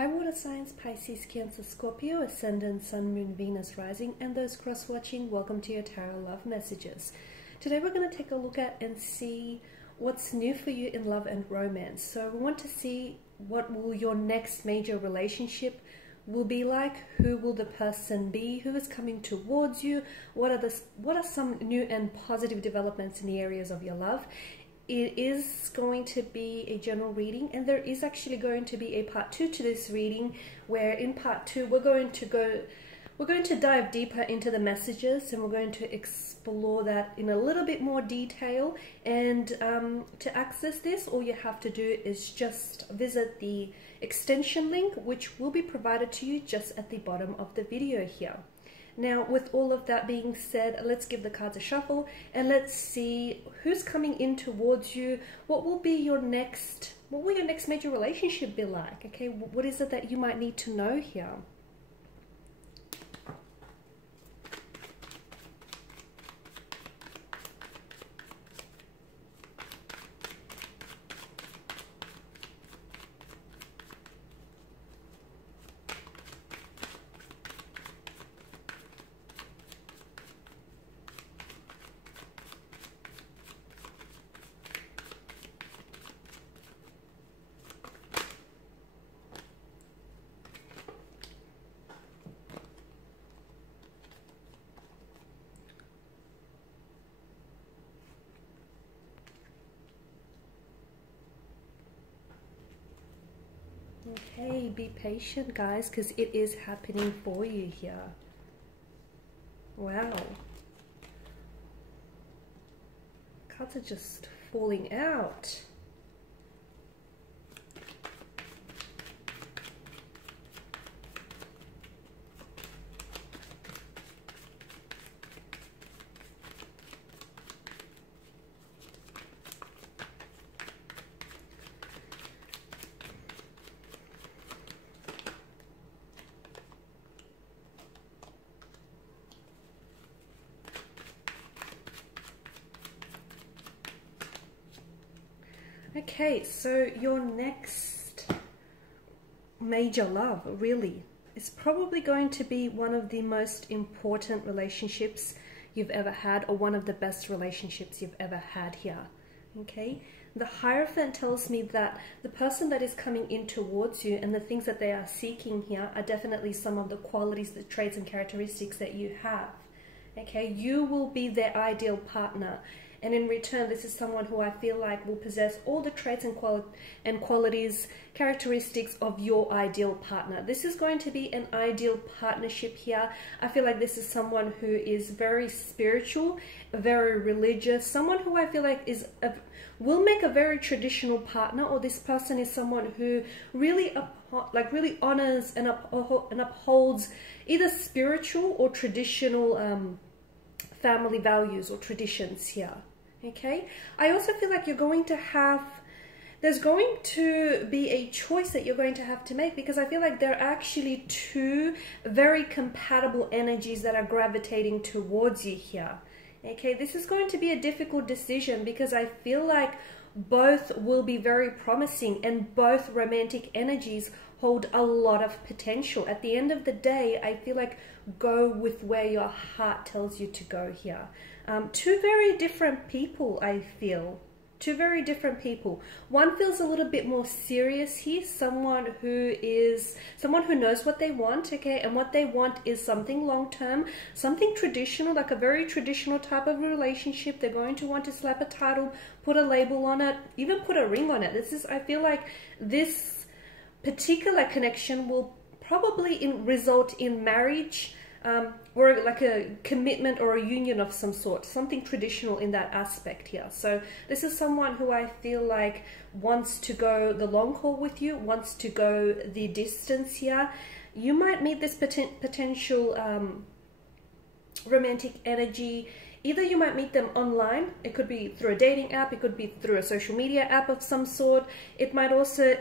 Hi water signs, Pisces, Cancer, Scorpio, Ascendant, Sun, Moon, Venus, Rising, and those cross-watching, welcome to your Tarot Love Messages. Today we're going to take a look at and see what's new for you in love and romance. So we want to see what will your next major relationship will be like, who will the person be, who is coming towards you, what are some new and positive developments in the areas of your love. It is going to be a general reading, and there is actually going to be a part 2 to this reading, where in part 2 we're going to dive deeper into the messages, and we're going to explore that in a little bit more detail. And to access this, all you have to do is just visit the extension link, which will be provided to you just at the bottom of the video here. Now, with all of that being said, let's give the cards a shuffle and let's see who's coming in towards you. What will your next major relationship be like? Okay, what is it that you might need to know here? Okay, be patient guys, because it is happening for you here. Wow. Cards are just falling out. Okay, so your next major love really is probably going to be one of the most important relationships you've ever had, or one of the best relationships you've ever had here. Okay, the Hierophant tells me that the person that is coming in towards you and the things that they are seeking here are definitely some of the qualities, the traits and characteristics that you have. Okay, you will be their ideal partner. And in return, this is someone who I feel like will possess all the traits and qualities, characteristics of your ideal partner. This is going to be an ideal partnership here. I feel like this is someone who is very spiritual, very religious, someone who I feel like will make a very traditional partner, or this person is someone who really honors and upholds either spiritual or traditional family values or traditions here. Okay, I also feel like there's going to be a choice that you're going to have to make, because I feel like there are actually two very compatible energies that are gravitating towards you here. Okay, this is going to be a difficult decision, because I feel like both will be very promising and both romantic energies hold a lot of potential. At the end of the day, I feel like go with where your heart tells you to go here. Two very different people, I feel. Two very different people. One feels a little bit more serious here, someone who knows what they want, okay, and what they want is something long-term, something traditional, like a very traditional type of relationship. They're going to want to slap a title, put a label on it, even put a ring on it. I feel like this particular connection will probably result in marriage, or like a commitment or a union of some sort, something traditional in that aspect here. So this is someone who I feel like wants to go the long haul with you, wants to go the distance here. You might meet this potential romantic energy Either you might meet them online, it could be through a dating app, it could be through a social media app of some sort. It might also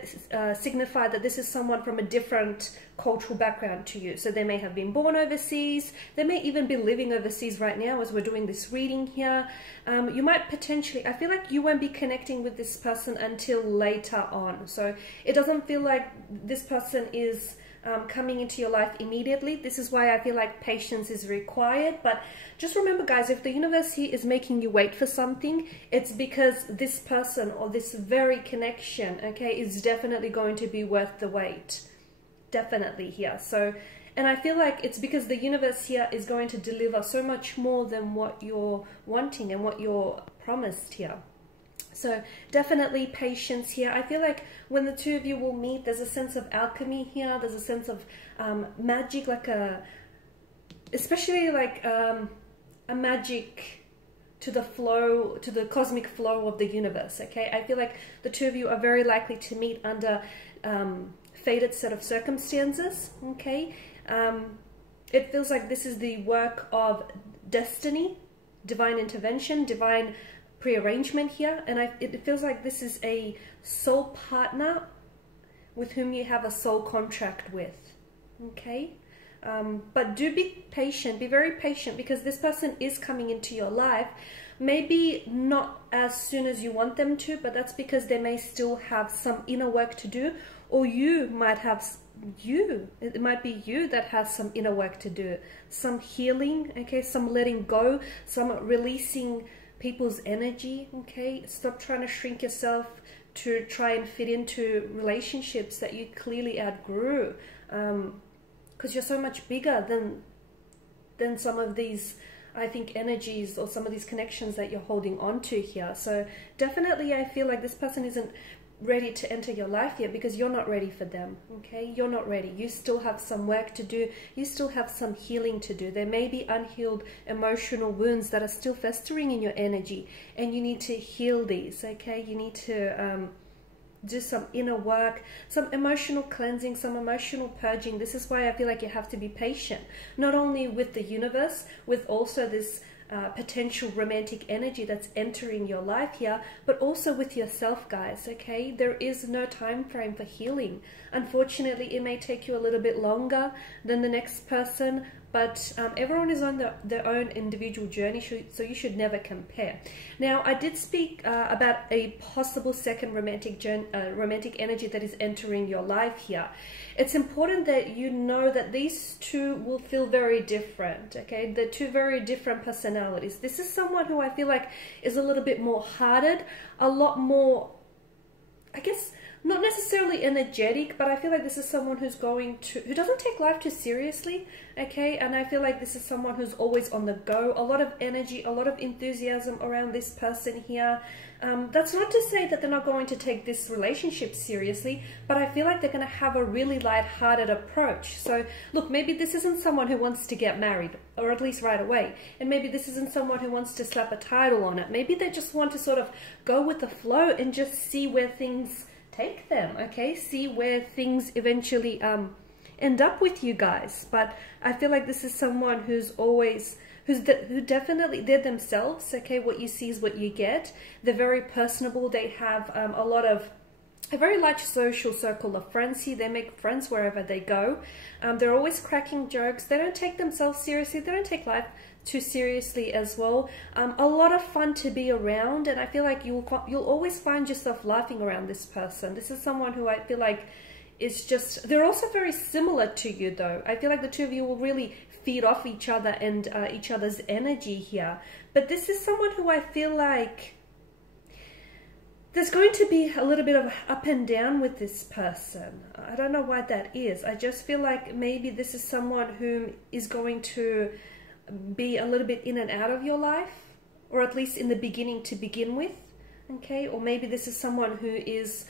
signify that this is someone from a different cultural background to you. So they may have been born overseas, they may even be living overseas right now as we're doing this reading here. You might potentially, I feel like you won't be connecting with this person until later on. So it doesn't feel like this person is coming into your life immediately. This is why I feel like patience is required. But just remember, guys, if the universe here is making you wait for something, it's because this person or this very connection, okay, is definitely going to be worth the wait. Definitely here. So, and I feel like it's because the universe here is going to deliver so much more than what you're wanting and what you're promised here. So definitely patience here. I feel like when the two of you will meet, there's a sense of alchemy here. There's a sense of magic, like especially like a magic to the flow, to the cosmic flow of the universe, okay? I feel like the two of you are very likely to meet under fated set of circumstances, okay? It feels like this is the work of destiny, divine intervention, divine prearrangement here, and it feels like this is a soul partner with whom you have a soul contract with, okay? But do be patient, be very patient, because this person is coming into your life, maybe not as soon as you want them to, but that's because they may still have some inner work to do, or you might have it might be you that has some inner work to do, some healing, okay, some letting go, some releasing people's energy, okay? Stop trying to shrink yourself to try and fit into relationships that you clearly outgrew, because you're so much bigger than some of these, I think, energies or some of these connections that you're holding on to here. So definitely I feel like this person isn't ready to enter your life yet because you're not ready for them, okay? You're not ready. You still have some work to do. You still have some healing to do. There may be unhealed emotional wounds that are still festering in your energy, and you need to heal these, okay? You need to do some inner work, some emotional cleansing, some emotional purging. This is why I feel like you have to be patient, not only with the universe, with also this potential romantic energy that's entering your life here, but also with yourself, guys, okay? There is no time frame for healing. Unfortunately, it may take you a little bit longer than the next person, but everyone is on their own individual journey, so you should never compare. Now, I did speak about a possible second romantic energy that is entering your life here. It's important that you know that these two will feel very different, okay? They're two very different personalities. This is someone who I feel like is a little bit more hearted, a lot more, I guess, not necessarily energetic, but I feel like this is someone who doesn't take life too seriously, okay? And I feel like this is someone who's always on the go, a lot of energy, a lot of enthusiasm around this person here. That's not to say that they're not going to take this relationship seriously, but I feel like they're going to have a really light-hearted approach. So look, maybe this isn't someone who wants to get married, or at least right away, and maybe this isn't someone who wants to slap a title on it. Maybe they just want to sort of go with the flow and just see where things take them, okay? See where things eventually end up with you guys. But I feel like this is someone who's definitely, they're themselves, okay? What you see is what you get. They're very personable. They have a very large social circle of friends here. They make friends wherever they go. They're always cracking jokes. They don't take themselves seriously. They don't take life too seriously as well. A lot of fun to be around, and I feel like you'll always find yourself laughing around this person. This is someone who I feel like is just, they're also very similar to you though. I feel like the two of you will really feed off each other and each other's energy here. But this is someone who I feel like there's going to be a little bit of up and down with this person. I don't know why that is. I just feel like maybe this is someone who is going to be a little bit in and out of your life, or at least in the beginning to begin with, okay? Or maybe this is someone who is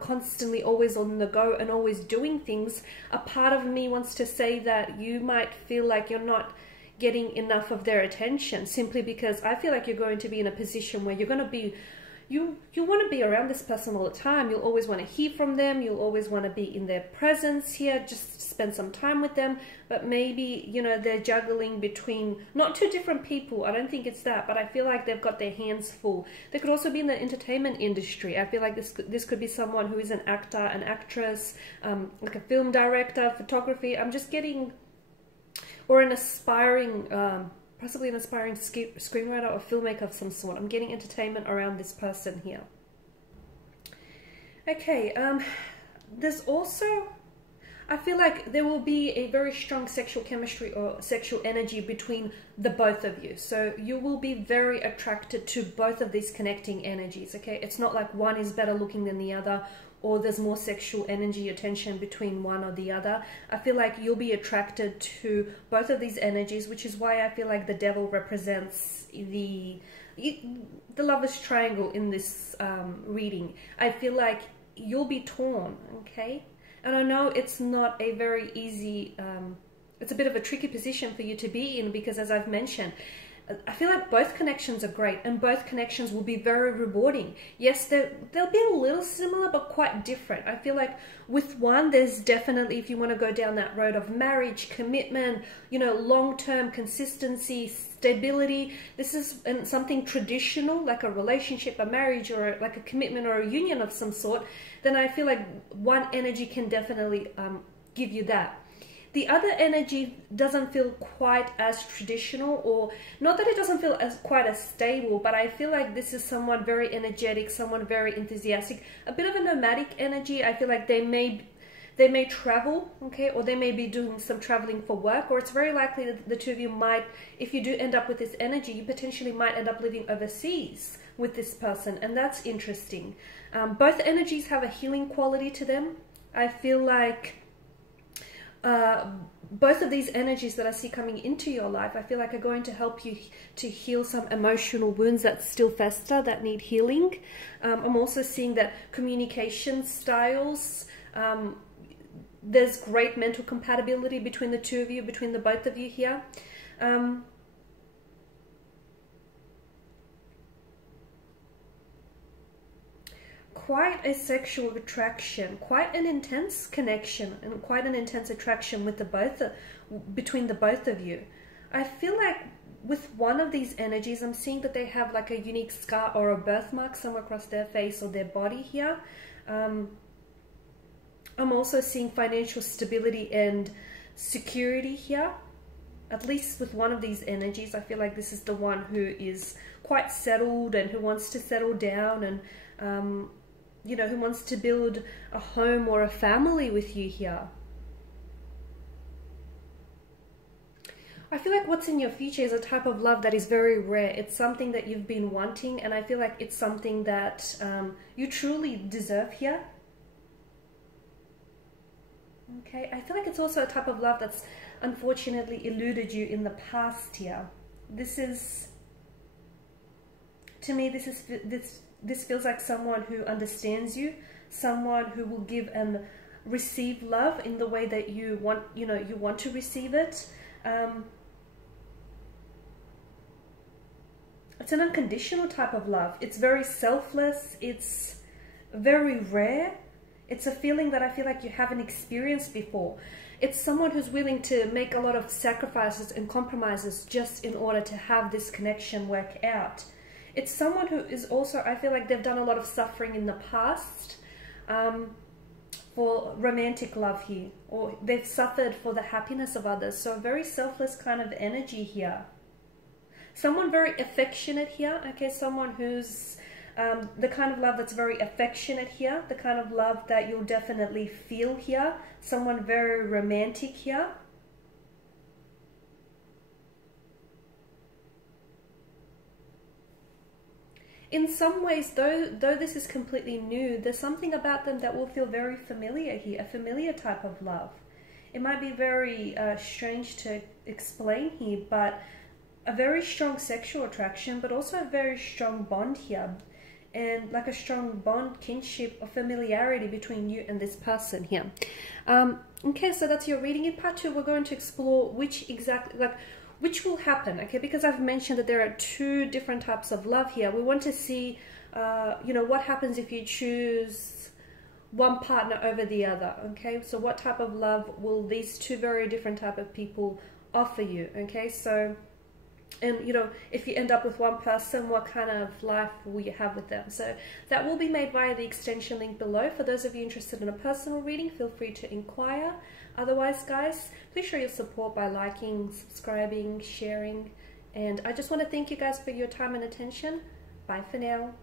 constantly always on the go and always doing things. A part of me wants to say that you might feel like you're not getting enough of their attention, simply because I feel like you're going to be in a position where you're going to be you want to be around this person all the time. You'll always want to hear from them. You'll always want to be in their presence here, just spend some time with them. But maybe, you know, they're juggling between not two different people. I don't think it's that, but I feel like they've got their hands full. They could also be in the entertainment industry. I feel like this could be someone who is an actor, an actress, like a film director, photography. I'm just getting, or an aspiring, possibly an aspiring screenwriter or filmmaker of some sort. I'm getting entertainment around this person here. Okay, there's also, I feel like there will be a very strong sexual chemistry or sexual energy between the both of you. So you will be very attracted to both of these connecting energies, okay? It's not like one is better looking than the other, or there's more sexual energy or tension between one or the other. I feel like you'll be attracted to both of these energies, which is why I feel like the devil represents the lover's triangle in this reading. I feel like you'll be torn, okay? And I know it's not a very easy, it's a bit of a tricky position for you to be in, because as I've mentioned, I feel like both connections are great and both connections will be very rewarding. Yes, they'll be a little similar but quite different. I feel like with one, there's definitely, if you want to go down that road of marriage, commitment, you know, long-term consistency, stability, this is something traditional, like a relationship, a marriage, or like a commitment or a union of some sort, then I feel like one energy can definitely give you that. The other energy doesn't feel quite as traditional, or not that it doesn't feel quite as stable, but I feel like this is someone very energetic, someone very enthusiastic, a bit of a nomadic energy. I feel like they may travel, okay, or they may be doing some traveling for work, or it's very likely that the two of you might, if you do end up with this energy, you potentially might end up living overseas with this person, and that's interesting. Both energies have a healing quality to them. I feel like both of these energies that I see coming into your life, I feel like are going to help you to heal some emotional wounds that still fester, that need healing. I'm also seeing that communication styles, there's great mental compatibility between the two of you, between the both of you here. Quite a sexual attraction, quite an intense connection, and quite an intense attraction with between the both of you. I feel like with one of these energies, I'm seeing that they have like a unique scar or a birthmark somewhere across their face or their body here. I'm also seeing financial stability and security here. At least with one of these energies, I feel like this is the one who is quite settled and who wants to settle down, and you know, who wants to build a home or a family with you here. I feel like what's in your future is a type of love that is very rare. It's something that you've been wanting, and I feel like it's something that you truly deserve here. Okay, I feel like it's also a type of love that's unfortunately eluded you in the past here. This is, to me, this feels like someone who understands you, someone who will give and receive love in the way that you want, you know, you want to receive it. It's an unconditional type of love. It's very selfless. It's very rare. It's a feeling that I feel like you haven't experienced before. It's someone who's willing to make a lot of sacrifices and compromises just in order to have this connection work out. It's someone who is also, I feel like they've done a lot of suffering in the past for romantic love here, or they've suffered for the happiness of others. So a very selfless kind of energy here. Someone very affectionate here, okay, someone who's the kind of love that's very affectionate here, the kind of love that you'll definitely feel here, someone very romantic here. In some ways, though this is completely new, there's something about them that will feel very familiar here, a familiar type of love. It might be very strange to explain here, but a very strong sexual attraction, but also a very strong bond here. And like a strong bond, kinship, or familiarity between you and this person here. Okay, so that's your reading. In part 2, we're going to explore which will happen, okay? Because I've mentioned that there are two different types of love here. We want to see you know, what happens if you choose one partner over the other, okay? So what type of love will these two very different type of people offer you, okay? So, and you know, if you end up with one person, what kind of life will you have with them? So that will be made via the extension link below. For those of you interested in a personal reading, feel free to inquire. Otherwise, guys, please show your support by liking, subscribing, sharing, and I just want to thank you guys for your time and attention. Bye for now.